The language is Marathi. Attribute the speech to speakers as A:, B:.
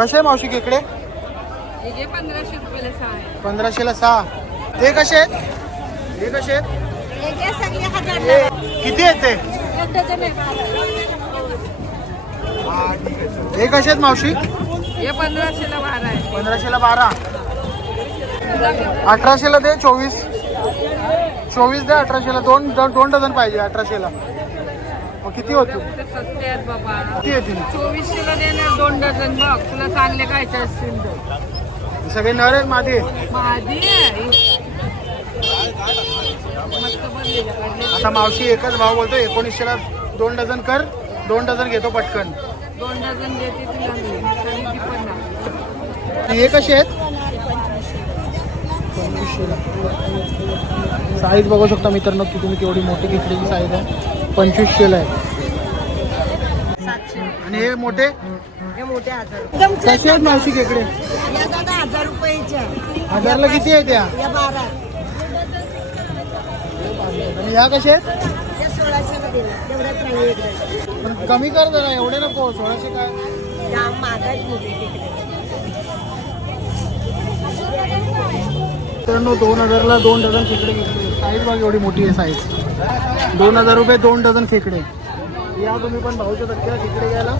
A: कसे आहे मावशी खेकडे
B: हे पंधराशे रुपयाला सहा आहे.
A: पंधराशेला सहा. ते कसे आहेत? हे कसे आहेत? किती आहेत ते? हे कसे आहेत मावशी?
B: हे पंधराशेला बारा आहे.
A: पंधराशेला बारा. अठराशेला दे चोवीस. चोवीस दे अठराशेला. दोन दोन दोन डझन पाहिजे अठराशेला. मग किती होतील
B: ते स्वस्त आहेत बाबा.
A: किती येतील
B: चोवीसशेला देणार दोन डझन बघ तुला चांगले खायचे असतील तर.
A: सगळे नर आहेत माझे
B: माझी आहे. मस्त बनलेलं काढले.
A: आता मावशी एकच भाव बोलतो एकोणीसशेला दोन डझन कर दोन डझन घेतो पटकन.
B: दोन डझन देते तुला मी पण
A: हे कसे आहेत? साईज बघू शकता मित्रांनो की तुम्ही केवढी मोठी घेतलेली साईज आहे. पंचवीसशेला आहे. आणि हे मोठे?
B: हे
A: कसे आहेत मावशी
B: दादा हजार रुपयाच्या.
A: हजारला किती आहे त्या
B: या बारा.
A: आणि ह्या कशा आहेत?
B: या तेवढ्याच नाही
A: पण कमी कर जरा एवढे नको सोळाशे काय?
B: महागाच तिकडे
A: मित्रांनो दोन हजारला दोन डझन खेकडे घेतले. साईज बघ एवढी मोठी आहे साईज. दोन हजार रुपये दोन डझन खेकडे. या तुम्ही पण भाऊच्या धक्क्याला खेकडे घ्यायला.